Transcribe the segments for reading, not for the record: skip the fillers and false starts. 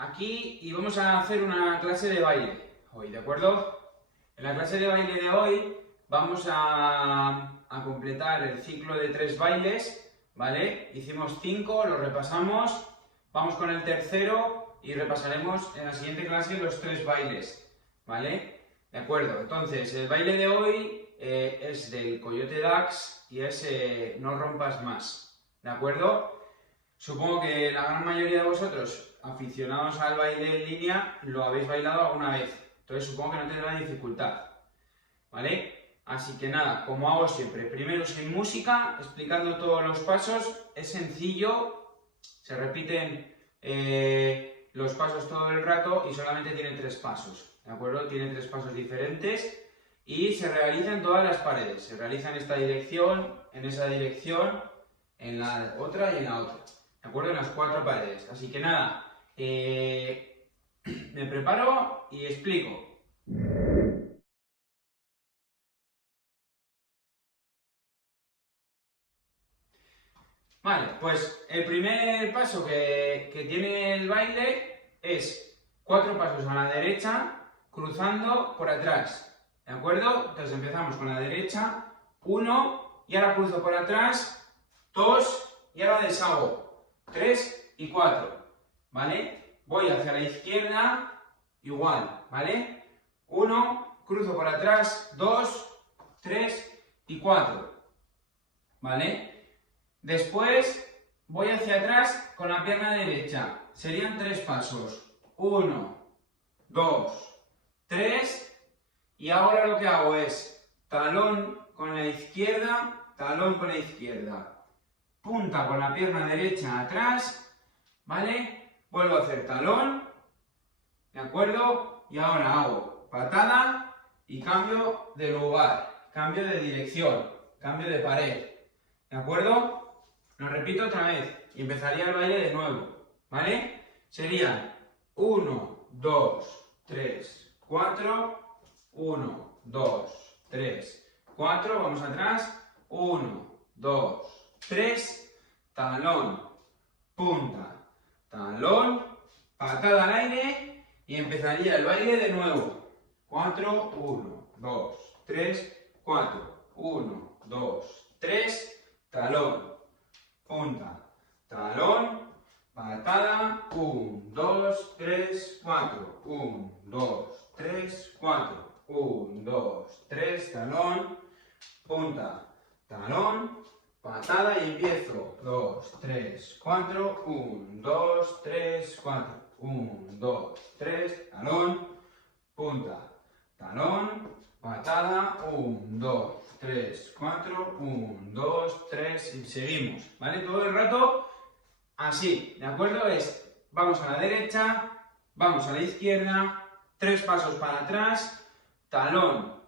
aquí y vamos a hacer una clase de baile hoy, ¿de acuerdo? En la clase de baile de hoy vamos a completar el ciclo de 3 bailes, ¿vale? Hicimos 5, lo repasamos, vamos con el tercero y repasaremos en la siguiente clase los 3 bailes, ¿vale? De acuerdo, entonces el baile de hoy es del Coyote Dax y es No rompas más, ¿de acuerdo? Supongo que la gran mayoría de vosotros, aficionados al baile en línea, lo habéis bailado alguna vez, entonces supongo que no tendrá dificultad, ¿vale? Así que nada, como hago siempre, primero sin música, explicando todos los pasos, es sencillo, se repiten los pasos todo el rato y solamente tiene 3 pasos, ¿de acuerdo? Tiene 3 pasos diferentes y se realiza en todas las paredes, se realiza en esta dirección, en esa dirección, en la otra y en la otra, ¿de acuerdo? En las 4 paredes. Así que nada, me preparo y explico. Vale, pues el primer paso que tiene el baile es 4 pasos a la derecha, cruzando por atrás, ¿de acuerdo? Entonces empezamos con la derecha, 1, y ahora cruzo por atrás, 2, y ahora deshago, 3 y 4, ¿vale? Voy hacia la izquierda, igual, ¿vale? 1, cruzo por atrás, 2, 3 y 4, ¿vale? Después voy hacia atrás con la pierna derecha. Serían 3 pasos. 1, 2, 3. Y ahora lo que hago es talón con la izquierda, talón con la izquierda. Punta con la pierna derecha atrás, ¿vale? Vuelvo a hacer talón, ¿de acuerdo? Y ahora hago patada y cambio de lugar, cambio de dirección, cambio de pared, ¿de acuerdo? Lo repito otra vez y empezaría el baile de nuevo, ¿vale? Serían 1, 2, 3, 4, 1, 2, 3, 4, vamos atrás, 1, 2, 3, talón, punta, talón, patada al aire y empezaría el baile de nuevo. 4, 1, 2, 3, 4, 1, 2, 3, talón, punta, talón, patada, 1, 2, 3, 4, 1, 2, 3, 4, 1, 2, 3, talón, punta, talón, patada y empiezo, 2, 3, 4, 1, 2, 3, 4, 1, 2, 3, talón, punta, talón, patada, 1, 2, 3, 4, 1, 2, 3 y seguimos, ¿vale? Todo el rato así, ¿de acuerdo? Vamos a la derecha, vamos a la izquierda, 3 pasos para atrás, talón,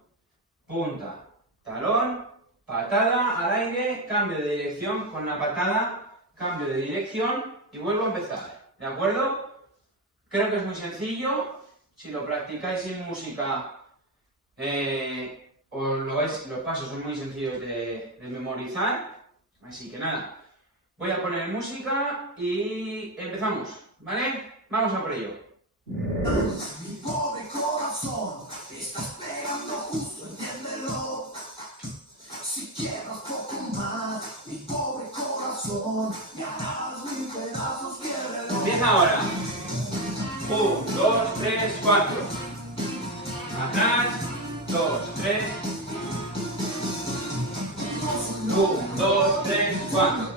punta, talón, patada al aire, cambio de dirección con la patada, cambio de dirección y vuelvo a empezar, ¿de acuerdo? Creo que es muy sencillo, si lo practicáis sin música los pasos son muy sencillos de memorizar, así que nada, voy a poner música y empezamos, ¿vale? Vamos a por ello. Mi pobre corazón, te estás pegando justo, entiéndelo. Si quiero un poco más, mi pobre corazón, me harás mil pedazos, quiérelo. Empieza ahora. 1, 2, 3, 4. Atrás. 2, 3. 1, 2, 3, 4.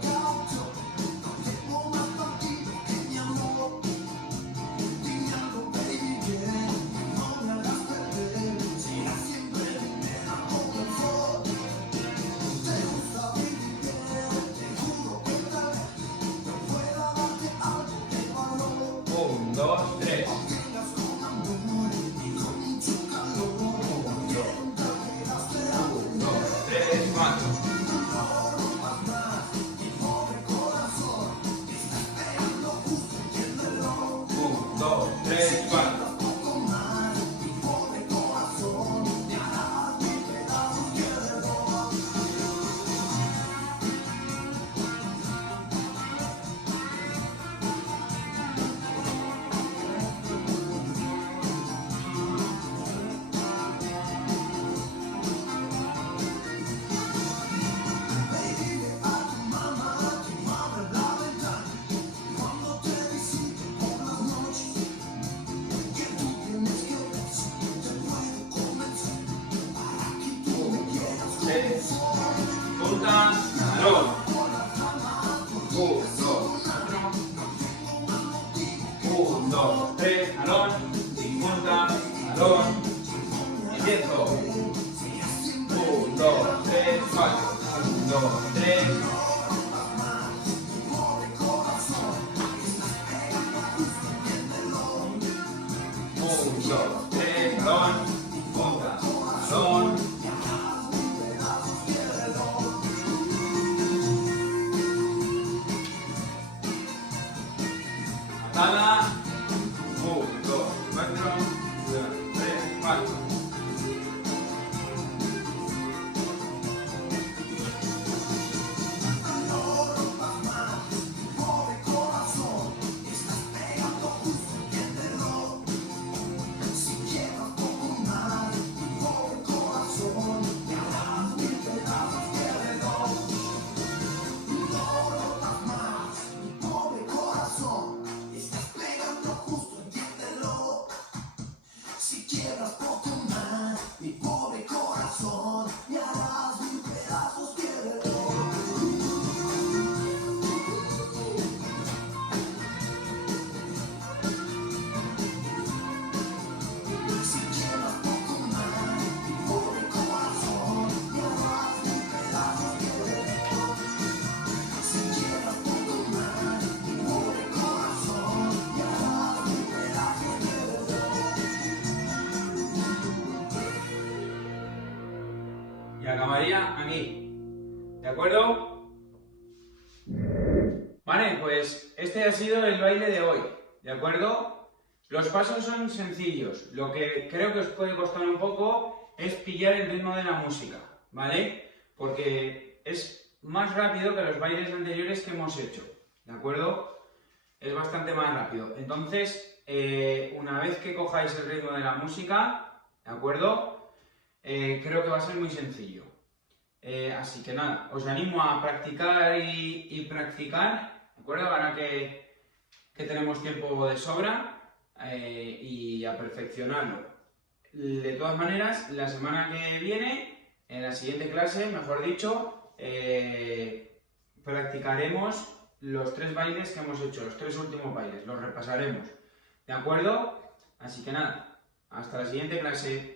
3, punta, talón. 1, 2, 1, 2, 3, talón, y punta, talón. Empiezo. 1, 2, 3, 4. 1, 2, 3. 1, 2, 3, talón, punta, talón. Patada. 1, 2, 4. 1, 3, 4. Mi pobre corazón, me harás mil pedazos, quiérelo. Si quieres poco más, mi pobre corazón, me harás mil pedazos, quiérelo. Si quieres poco más, mi pobre corazón, me harás mil pedazos, quiérelo. Y acabaría aquí. ¿De acuerdo? Vale, pues este ha sido el baile de hoy. ¿De acuerdo? Los pasos son sencillos. Lo que creo que os puede costar un poco es pillar el ritmo de la música. ¿Vale? Porque es más rápido que los bailes anteriores que hemos hecho. ¿De acuerdo? Es bastante más rápido. Entonces, una vez que cojáis el ritmo de la música, ¿de acuerdo? Creo que va a ser muy sencillo. Así que nada, os animo a practicar y practicar, ¿de acuerdo? Ahora que tenemos tiempo de sobra y a perfeccionarlo. De todas maneras, la semana que viene, en la siguiente clase, mejor dicho, practicaremos los 3 bailes que hemos hecho, los 3 últimos bailes, los repasaremos, ¿de acuerdo? Así que nada, hasta la siguiente clase.